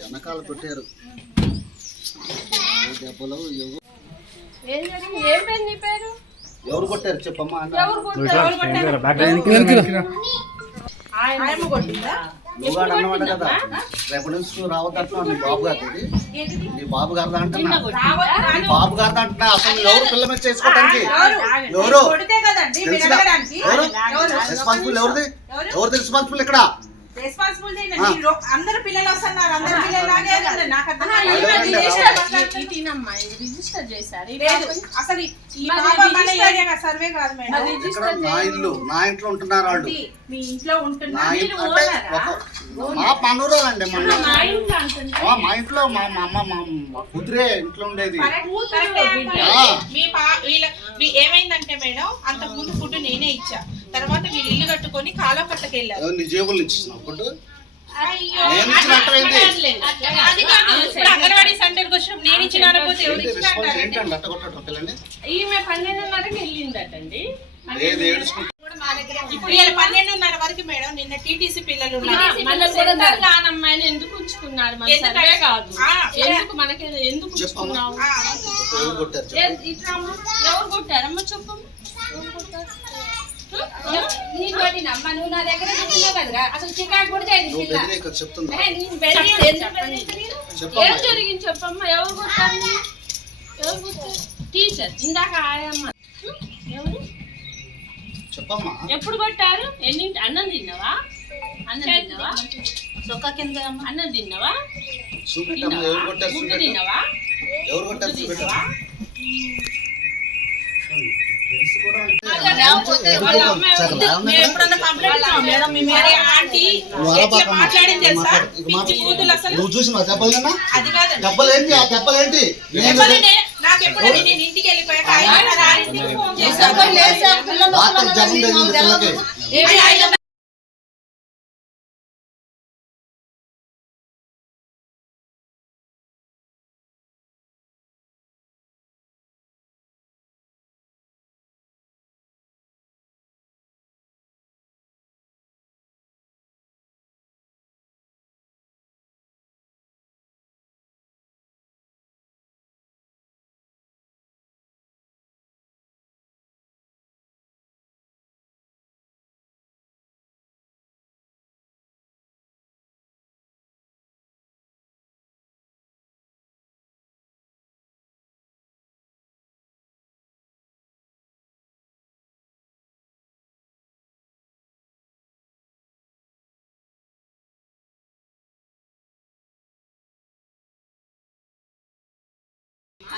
వెనకాల పెట్టారు. ఎవరు కొట్టారు? చెప్పమ్మా అన్నమాట కదా. రేపటి నుంచి రావద్దు బాబు గారు నీ బాబు గారు అంటున్నా. నీ బాబు గారు అంటున్నా. అసలు ఎవరు పిల్ల మీద చేసుకోవటానికి? ఎవరు? ఎవరు? రెస్పాన్సిబుల్ ఎవరిది? ఎవరిది రెస్పాన్సిబుల్ ఇక్కడ? రెస్పాన్సిబిలిటీ అందరు పిల్లలు వస్తున్నారు. అందరు పిల్లలు. నాకు అర్థం అడగండి, రిజిస్టర్ ఇది చేశారు. ఈ లేదు. పాపని అసలు ఈ మరి పాప మన రిజిస్టర్- ఏరియా సర్వే కాదు మేడం. మరి ఇక్కడ రిజిస్టర్ నా ఇల్లు నా ఇంట్లో ఉంటున్నారు వాళ్ళు. మీ ఇంట్లో నా ఉంటున్నా ఇంట్లో అంటే ఒక- మా పనురు అండి మన మా ఇంట్లో. ఆ, మా ఇంట్లో మా మా అమ్మ మా మా కుదిరే ఇంట్లో ఉండేది. కరెక్టే అమ్మాయి. ఆ. మీ పా వీళ్ళ వీ- ఏమైందంటే మేడం అంతకు ముందు ఫుడ్ నేనే ఇచ్చా. తర్వాత వీళ్ళు ఇల్లు కట్టుకొని కాలం కట్టకి వెళ్ళారు ఎవరు నీ జేబుల నుంచి ఇచ్చినావు ఫుడ్ అయ్యో నేను అంగన్వాడీ సెంటర్కి వచ్చినప్పుడు నేను ఇచ్చిన అనుకోతే ఎవరు ఇచ్చిన రెస్పాన్స్ ఏంటండి? అట్ట కొట్టడం పిల్లని? ఈమె పన్నెండున్నరకి వెళ్ళిందటండి. లేదు ఏడుచుకుంటా. ఇప్పుడు వీళ్ళ పన్నెండున్నర వరకు మేడం నిన్న టీటీసీ పిల్లలు ఉన్నారు. మన సెంటర్ కానమ్మాయిని ఎందుకు ఉంచుకున్నారు? మన ఎందుకు సర్వే కాదు. ఆ, ఎందుకు మనకి ఎందుకు చెప్పమ్మా. ఉంచుకున్నావు? ఆ, ఎవరు కొట్టారు చెప్పు. ఏ- ఇట్రామ్మా. ఎవరు కొట్టారమ్మా చెప్పమ్మా? కొట్టినమ్మా నువ్వు నా దగ్గర కదరా? అసలు చికాకు కూడా చేయదు నువ్వు పిల్ల. నేను బెదిరి-? చెప్పమ్మా. ఏం జరిగింది చెప్పమ్మా? ఎవరు కొట్టారు ఎవరు కొట్టారు టీచర్ ఇందాక ఆయమ్మ. ఎవరు? చెప్పమ్మా. ఎప్పుడు కొట్టారు? ఎన్ని అన్నం తిన్నావా? అన్నం తిన్నావా? చొక్కా కింద అన్నం తిన్నావా? చూపెట్టమ్మా ఎవరు కొట్టారు గుడ్డు చూపెట్టు. తిన్నావా? ఎవరు కొట్టారు చూపెట్టు. వాళ్ళ నువ్వు చూసిన దెబ్బలేనా దెబ్బలేంటి ఆ దెబ్బలేంటి ఇంటికి వెళ్ళిపోయాక ఆయన నా ఇంటికి ఫోన్ చేశారు రాత్రి జనం తగిలింది పిల్లకి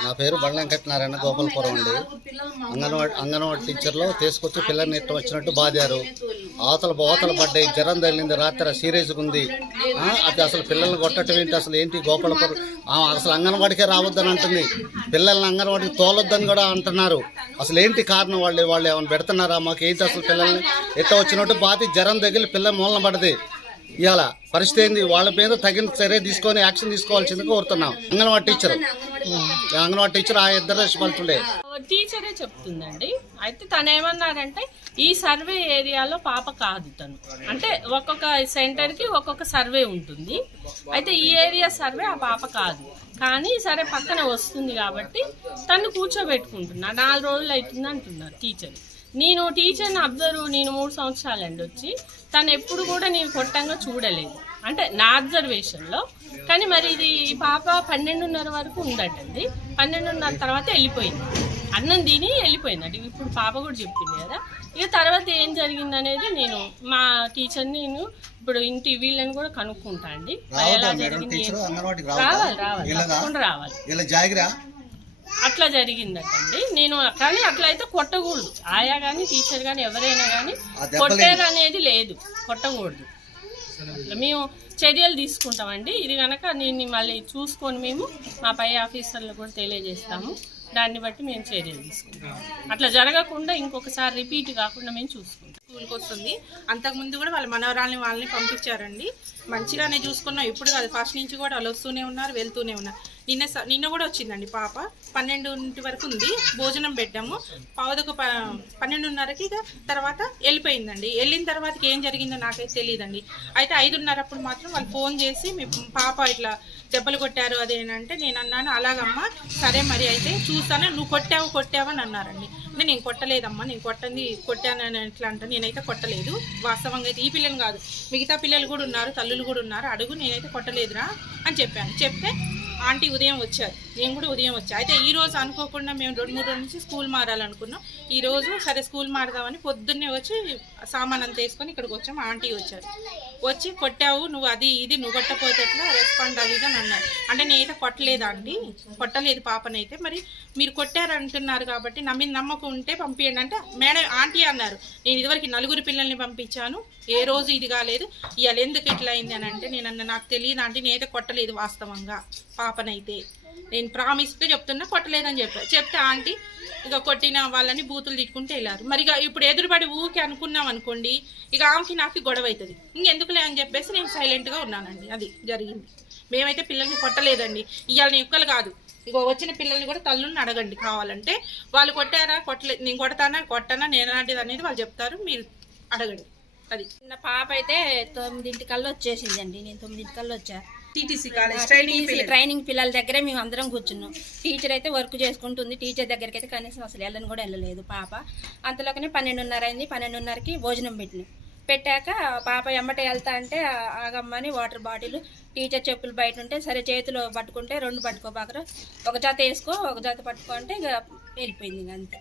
నా పేరు బండం వెంకటనారాయణ గోపాలపురం అండి. అంగన్వాడి అంగన్వాడి టీచర్లో తీసుకొచ్చి పిల్లల్ని ఇట్టం వచ్చినట్టు బాధారు అవతల బోతలు పడ్డాయి. జ్వరం తగిలింది. రాత్రి సీరియస్గా ఉంది. అది అసలు పిల్లల్ని కొట్టడం ఏంటి? అసలు ఏంటి గోపాలపురం? అసలు అంగన్వాడికే రావద్దని అంటుంది. పిల్లల్ని అంగన్వాడికి తోలొద్దని కూడా అంటున్నారు. అసలు ఏంటి కారణం? వాళ్ళు వాళ్ళు ఏమైనా పెడుతున్నారా? మాకు ఏంటి అసలు పిల్లల్ని? ఎట్ట వచ్చినట్టు బాధి జ్వరం తగిలి పిల్లల మూలన పడది ఇవాళ పరిస్థితి ఏంది? వాళ్ళ మీద తగిన చర్య తీసుకొని యాక్షన్ తీసుకోవాల్సింది కోరుతున్నాం. అంగన్వాడి టీచర్. అంగన్వాడి టీచర్ ఆ ఇద్దరు రెస్పాన్సిబుల్. టీచరే చెప్తుందండి. అయితే తను ఏమన్నారంటే ఈ సర్వే ఏరియాలో పాప కాదు తను. అంటే ఒక్కొక్క సెంటర్కి ఒక్కొక్క సర్వే ఉంటుంది. అయితే ఈ ఏరియా సర్వే ఆ పాప కాదు. కానీ సరే పక్కన వస్తుంది కాబట్టి తను కూర్చోబెట్టుకుంటున్నా. నాలుగు రోజులు అవుతుంది అంటున్నారు టీచర్. నేను టీచర్ని అబ్జర్వ్ నేను మూడు సంవత్సరాలండి వచ్చి. తను ఎప్పుడు కూడా నేను కొట్టంగా చూడలేదు. అంటే నా అబ్జర్వేషన్లో కానీ మరి ఇది పాప పన్నెండున్నర వరకు ఉందటండి. పన్నెండున్నర తర్వాత వెళ్ళిపోయింది. అన్నం తిని వెళ్ళిపోయిందట ఇప్పుడు పాప కూడా చెప్పింది కదా. ఇక తర్వాత ఏం జరిగింది అనేది నేను మా టీచర్ని నేను ఇప్పుడు ఇంటి వీళ్ళని కూడా కనుక్కుంటా అండి. ఎలా జరిగింది రావాలి రావాలి. రావాలి. అట్లా జరిగిందటండి. నేను కానీ అట్లా అయితే కొట్టకూడదు. ఆయా కానీ టీచర్ కానీ ఎవరైనా కానీ? కొట్టేది అనేది లేదు. కొట్టకూడదు. అట్లా మేము చర్యలు తీసుకుంటామండి. ఇది కనుక నేను మళ్ళీ చూసుకొని మేము మా పై ఆఫీసర్లు కూడా తెలియజేస్తాము. దాన్ని బట్టి మేము చర్యలు తీసుకుంటాం అట్లా జరగకుండా ఇంకొకసారి రిపీట్ కాకుండా మేము చూసుకుంటాం. స్కూల్కి వస్తుంది. అంతకుముందు కూడా వాళ్ళ మనవరాల్ని వాళ్ళని పంపించారండి. మంచిగానే చూసుకున్నాం. ఇప్పుడు కాదు ఫస్ట్ నుంచి కూడా వాళ్ళు వస్తూనే ఉన్నారు వెళ్తూనే ఉన్నారు. నిన్న స- నిన్న కూడా వచ్చిందండి పాప. పన్నెండుంటి వరకు ఉంది. భోజనం పెట్టాము. పావుదొక ప పన్నెండున్నరకి ఇక తర్వాత వెళ్ళిపోయిందండి. వెళ్ళిన తర్వాతకి ఏం జరిగిందో నాకైతే తెలియదండి అయితే ఐదున్నరప్పుడు మాత్రం వాళ్ళు ఫోన్ చేసి మీ పాప ఇట్లా దెబ్బలు కొట్టారు అదేనంటే నేను అన్నాను అలాగమ్మా సరే మరి అయితే చూస్తాను. నువ్వు కొట్టావు కొట్టావు అని అన్నారండి. అంటే నేను కొట్టలేదమ్మా నేను కొట్టంది కొట్టానని ఎట్లా అంటే నేనైతే కొట్టలేదు. వాస్తవంగా అయితే ఈ పిల్లలు కాదు. మిగతా పిల్లలు కూడా ఉన్నారు తల్లులు కూడా ఉన్నారు. అడుగు నేనైతే కొట్టలేదురా అని చెప్పాను. చెప్తే ఆంటీ ఉదయం వచ్చారు. నేను కూడా ఉదయం వచ్చా. అయితే ఈ రోజు అనుకోకుండా మేము రెండు మూడు రోజుల నుంచి స్కూల్ మారాలనుకున్నాం. ఈ రోజు సరే స్కూల్ మారదామని పొద్దున్నే వచ్చి సామాన్ అంతా వేసుకొని ఇక్కడికి వచ్చాము ఆంటీ వచ్చారు. వచ్చి కొట్టావు నువ్వు అది ఇది నువ్వు కొట్టపోతేట్లా రెస్పాండ్ అది అని అన్నారు. అంటే నేనైతే కొట్టలేదా అండి? కొట్టలేదు పాపనైతే. మరి మీరు కొట్టారంటున్నారు కాబట్టి నా మీద నమ్మకం ఉంటే పంపించండి అంటే మేడం ఆంటీ అన్నారు. నేను ఇదివరకు నలుగురు పిల్లల్ని పంపించాను. ఏ రోజు ఇది కాలేదు. ఇవాళ ఎందుకు ఇట్లా అయింది అని అంటే నేను అన్న నాకు తెలియదు ఆంటీ నేనైతే కొట్టలేదు వాస్తవంగా పాపనైతే. నేను ప్రామిస్గా చెప్తున్నా కొట్టలేదని చెప్పా. చెప్తే ఆంటీ ఇక కొట్టిన వాళ్ళని బూతులు తిట్టుకుంటే వెళ్ళారు. మరి ఇక ఇప్పుడు ఎదురుపడి ఊకే అనుకున్నాం అనుకోండి ఇక ఆమెకి నాకు గొడవ అవుతుంది. ఇంకెందుకులే అని చెప్పేసి నేను సైలెంట్గా ఉన్నానండి. అది జరిగింది. మేమైతే పిల్లల్ని కొట్టలేదండి. ఇవాళ యుక్కలు కాదు. ఇగో వచ్చిన పిల్లల్ని కూడా తల్లుని అడగండి కావాలంటే. వాళ్ళు కొట్టారా? కొట్టలేదు నేను కొడతానా? కొట్టానా? నేను అనేది వాళ్ళు చెప్తారు. మీరు అడగండి. అది. చిన్న పాప అయితే తొమ్మిదింటికల్లా వచ్చేసిందండి. నేను తొమ్మిదింటికల్లా వచ్చా. టీటీసీ కాలేజ్ TTC ట్రైనింగ్ పిల్లల. దగ్గరే మేము అందరం కూర్చున్నాం. టీచర్ అయితే వర్క్ చేసుకుంటుంది. టీచర్ దగ్గరికి అయితే కనీసం అసలు వెళ్ళని కూడా వెళ్ళలేదు పాప. అంతలోనే పన్నెండున్నర అయింది. పన్నెండున్నరకి భోజనం పెట్టినాం. పెట్టాక పాప ఎమ్మట వెళ్తా అంటే ఆగమ్మని వాటర్ బాటిల్ టీచర్ చెప్పులు బయట ఉంటే సరే చేతిలో పట్టుకుంటే రెండు పట్టుకోబాకరా ఒక జత వేసుకో ఒక జత పట్టుకో అంటే ఇక వెళ్ళిపోయింది అంతే.